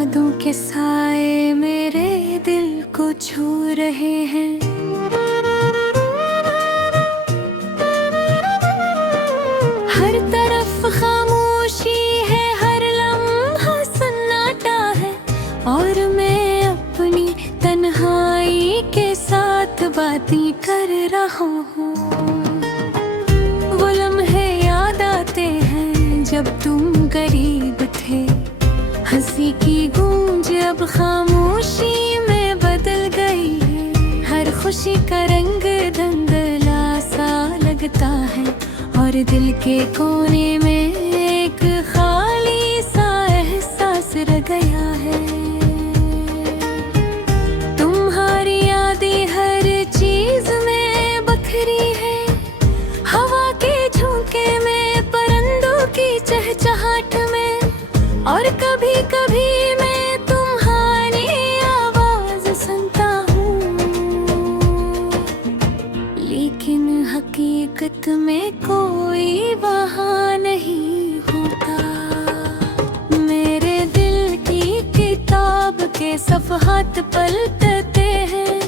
यादों के साए मेरे दिल को छू रहे हैं। हर तरफ खामोशी है, हर लम्हा सन्नाटा है, और मैं अपनी तन्हाई के साथ बातें कर रहा हूँ। वो लम्हे याद आते हैं जब तुम करीब थे। हंसी की गूंज अब खामोशी में बदल गई है। हर खुशी का रंग धुंधला सा लगता है, और दिल के कोने में एक खाली सा एहसास रह गया है। तुम्हारी यादें हर चीज में बखरी है, हवा के झोंके में, परिंदों की चहचहाट में, और कभी कभी मैं तुम्हारी आवाज सुनता हूँ। लेकिन हकीकत में कोई वहाँ नहीं होता। मेरे दिल की किताब के सफ़हात पलटते हैं,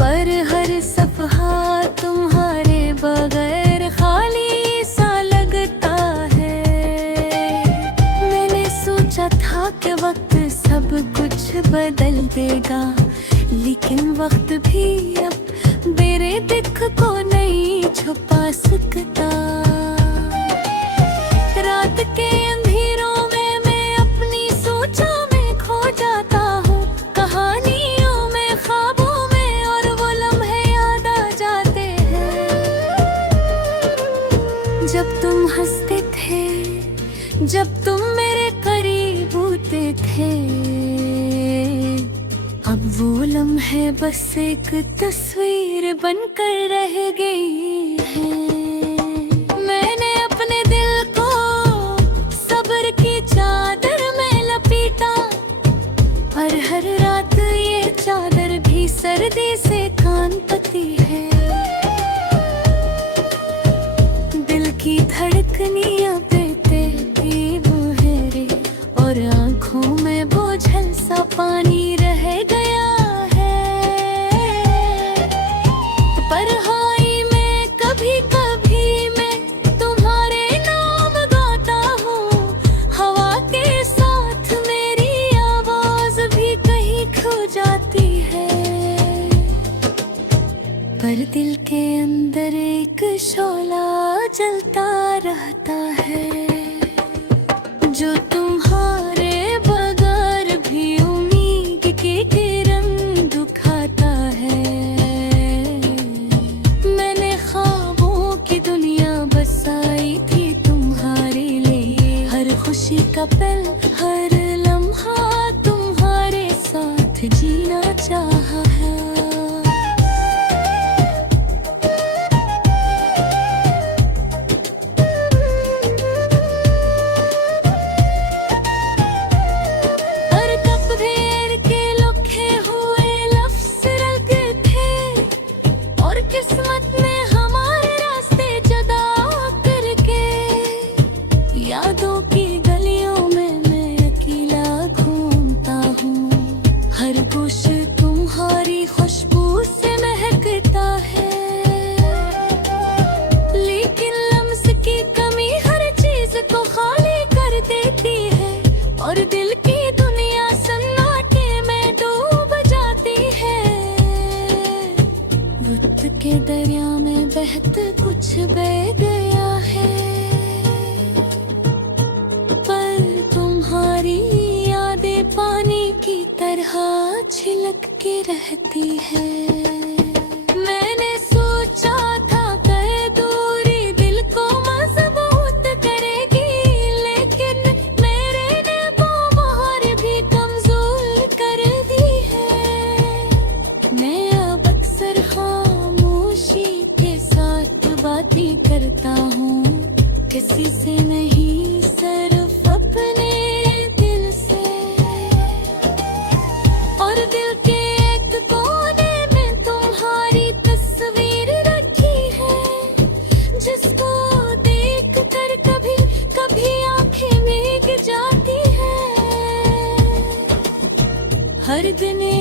पर हर सफ़हा तुम्हारे बगैर खाली सा लगता है। मैंने सोचा था कि वक्त सब कुछ बदल देगा, लेकिन वक्त भी अब मेरे दुख को नहीं छुपा सकता। रात के अंधेरों में मैं अपनी सोचों में खो जाता हूँ, कहानियों में, ख्वाबों में, और वो लम्हे याद आ जाते हैं जब तुम हंसते थे, जब तुम मेरे करीब होते थे। अब वो लम्हे बस एक तस्वीर बनकर रह गई है। मैंने अपने दिल को सब्र की चादर में लपेटा, पर हर रात ये चादर भी सर्दी से कांपती है। दिल की धड़कनियां और आँखों में बोझल सा पानी रह गया है। पर हाय मैं कभी कभी मैं तुम्हारे नाम गाता हूँ। हवा के साथ मेरी आवाज भी कहीं खो जाती है, पर दिल के अंदर एक शोला जलता रहता है, जो तुम्हारे बगैर भी उम्मीद के किरण दुखाता है। मैंने ख्वाबों की दुनिया बसाई थी तुम्हारे लिए, हर खुशी का पल, हर लम्हा तुम्हारे साथ जीना चाहा है। किस्मत ने हमारे रास्ते जुदा करके, यादों की गलियों में मैं अकेला घूमता हूँ। हर गोश तुम्हारी खुशबू से महकता है, लेकिन लम्स की कमी हर चीज को खाली कर देती है, और दिल की दुनिया सन्नाटे में डूब जाती है। वक्त के दरिया में बहत कुछ बह गया है, पर तुम्हारी यादें पानी की तरह छिलक के रहती है। मैंने सोचा था कि दूरी दिल को मजबूत करेगी, लेकिन मेरे ने मोहर भी कमजोर कर दी है। मैं अब अक्सर खामोशी के साथ बातें करता हूँ, किसी से नहीं, सिर्फ अपने दिल से। और दिल के एक कोने में तुम्हारी तस्वीर रखी है, जिसको देख कर कभी कभी आंखें भीग जाती है।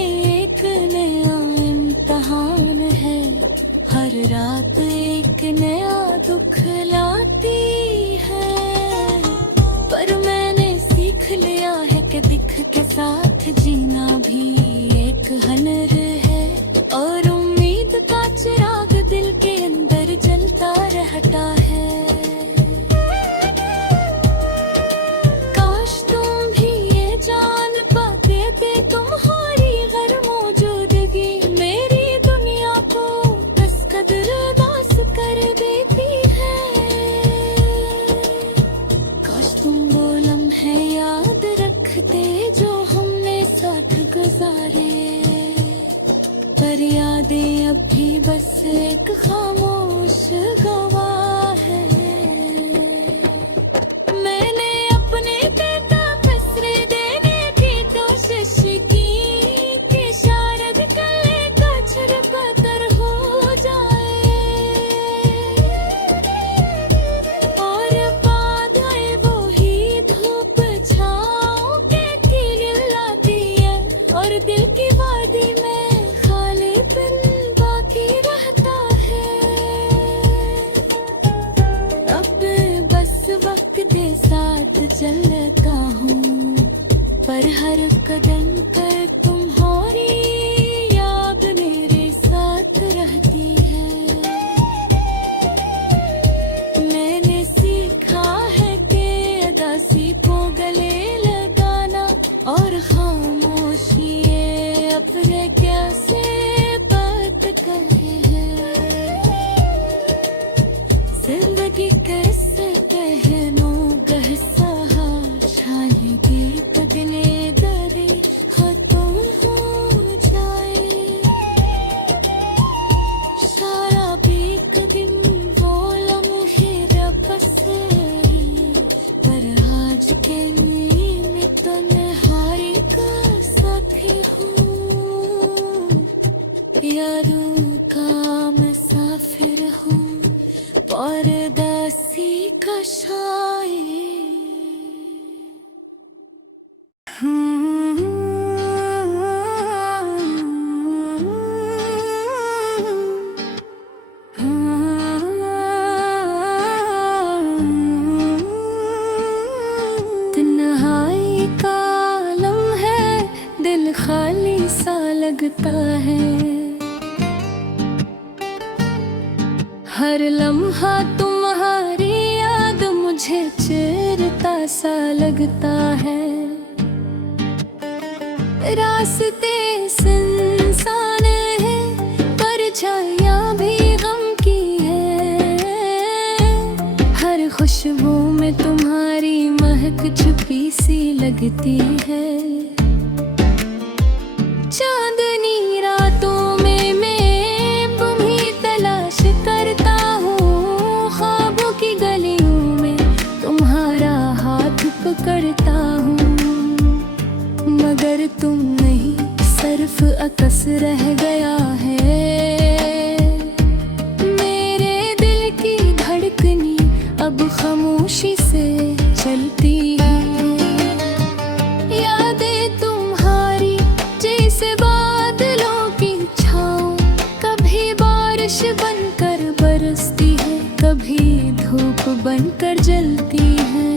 एक नया इम्तिहान है, हर रात एक नया दुख लाती है। पर मैंने सीख लिया है कि दिख के साथ जीना भी एक हुनर है, और उम्मीद का चिराग दिल के अंदर जलता रहता है। काश तुम भी ये जान पाते कि तुम्हारी हर मौजूदगी मेरी दुनिया को बस कदरदास कर देती है। काश तुम वो लम्हे याद रखते जो हमने साथ गुजारे, पर यादें अब भी बस एक खामोश गवाह है। मैंने अपने बेटा फसरे देने की कोशिश की कि शायद कल एक अक्षर पत्थर हो जाए, और बाद आए वो ही धूप छाँव के कील लाती है, और दिल की वादी में बाकी रहता है। अब बस वक्त दे साथ चलता हूँ, पर हर कदम पर तुम्हारी याद मेरे साथ रहती है। मैंने सीखा है कि उदासी को गले लगाना और खामोशी अपने कैसे जिंदगी कैसे पहनूं गहसा शायद एक दिन दरे खत्म हो जाए। सारा एक दिन वो लम्हे रबस पर आज के लिए मैं तन्हाई का साथी हूँ, यारों का मुसाफिर हूँ, परदेसी का शायर। तन्हाई का आलम है, दिल खाली सा लगता है, हर लम्हा तुम्हारी याद मुझे चिरता सा लगता है। रास्ते सुनसान है, परछाइयाँ भी गम की है, हर खुशबू में तुम्हारी महक छुपी सी लगती है। चांदनी रातों में मैं तुम्हें तलाश करता हूँ, ख्वाबों की गलियों में तुम्हारा हाथ पकड़ता हूँ, मगर तुम नहीं सिर्फ अकस रह गया है। मेरे दिल की धड़कनी अब खामोशी से चलती है, यादें तुम्हारी जैसे बादलों की छाँव, कभी बारिश बनकर बरसती है, कभी धूप बनकर जलती है।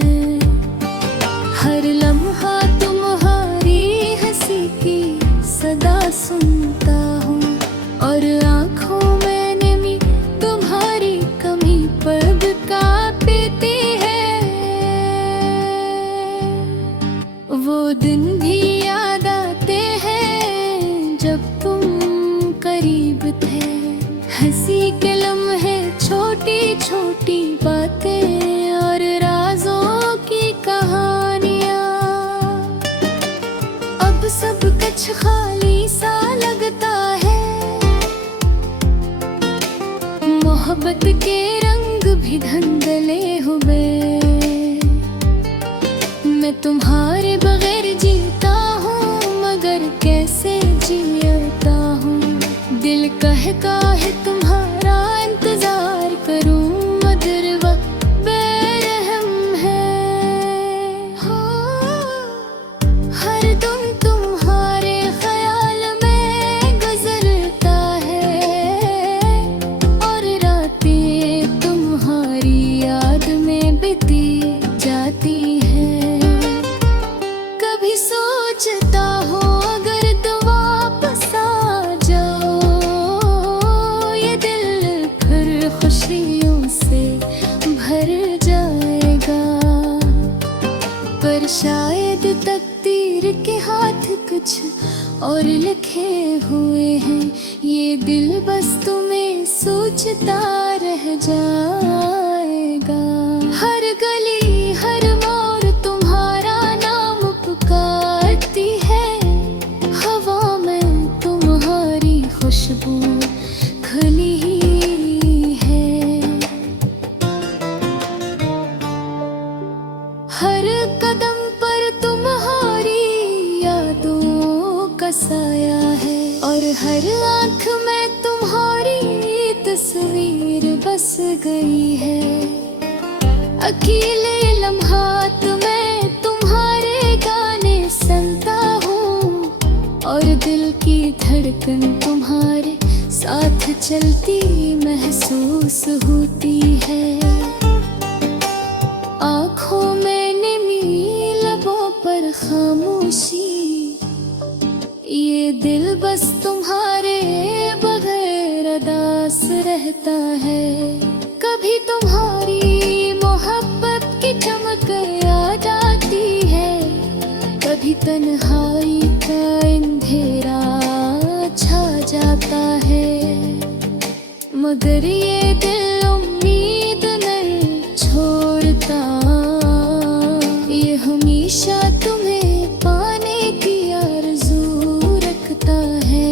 हर लम्हा तुम्हारी हंसी की सदा सुनता हूँ, और आँखों में नमी तुम्हारी कमी पग काटती है। वो दिन भी याद आते हैं जब तुम करीब थे, हंसी के लम्हे, छोटी छोटी बातें और राजों की कहानियाँ। अब सब कुछ खाली सा लगता है, मोहब्बत के रंग भी धुंधले हुए, मैं तुम्हारे बगैर जीता हूँ, मगर कैसे जीता हूँ। दिल कहता है तुम्हारा इंतजार करूँ, मगर वक्त बेरहम है। हर दम तुम्हारे ख्याल में कुछ और लिखे हुए हैं। ये दिल बस तुम्हें सोचता रह जाएगा। हर गली हर मोड़ तुम्हारा नाम पुकारती है। हवा में तुम्हारी खुशबू खली है। हर कदम पर तुम्हारी यादों का साया है। और हर आँख में तुम्हारी तस्वीर बस गई है। अकेले लम्हात में तुम्हारे गाने सुनता हूँ। और दिल की धड़कन तुम्हारे साथ चलती महसूस होती है। आँखों में नमी, लबों पर खामोशी। ये दिल बस तुम्हारे बगैर उदास रहता है। कभी तुम्हारी मोहब्बत की चमक आ जाती है। कभी तन्हाई का अंधेरा छा जाता है। मगर ये दिल उम्मीद नहीं छोड़ता। ये हमेशा तुम्हें पाने की आरज़ू रखता है।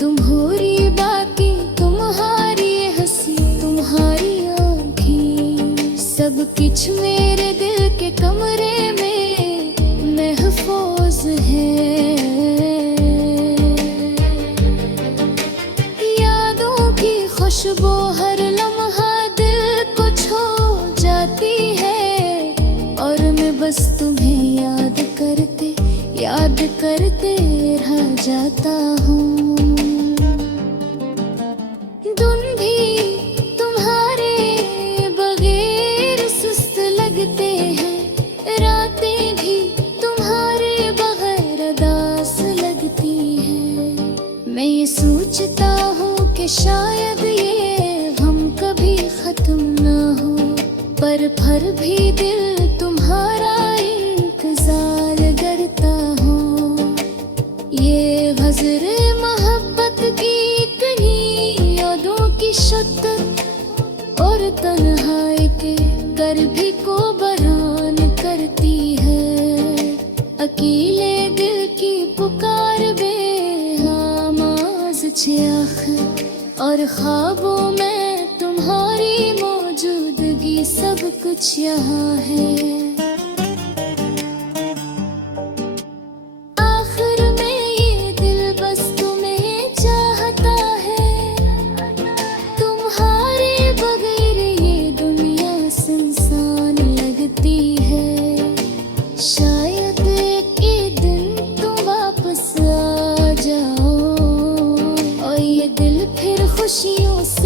तुम्हारी बाकी तुम्हारी हंसी तुम्हारी आँखें सब कुछ मेरे दिल के कमरे में महफूज है। यादों की खुशबू हर लम्हा दिल को छू जाती है। और मैं बस तुम्हें याद करते रह जाता हूँ। दिन भी तुम्हारे बगैर सुस्त लगते हैं। रातें भी तुम्हारे बगैर उदास लगती हैं। मैं ये सोचता हूँ कि शायद ये हम कभी खत्म ना हो। पर फिर भी दिल तुम्हारा इंतजार करता हूँ। ये गज़रे मोहब्बत की कहीं यादों की शिद्दत और तन्हाई के गर्भी को बयान करती है। अकेले दिल की पुकार बेआवाज़ आँख और ख्वाबों में तुम्हारी मौजूदगी सब कुछ यहाँ है। आखिर में ये दिल बस तुम्हें चाहता है। तुम्हारे बगैर ये दुनिया सुनसान लगती है। शायद एक ही दिन तुम वापस आ जाओ और ये दिल फिर खुशियों से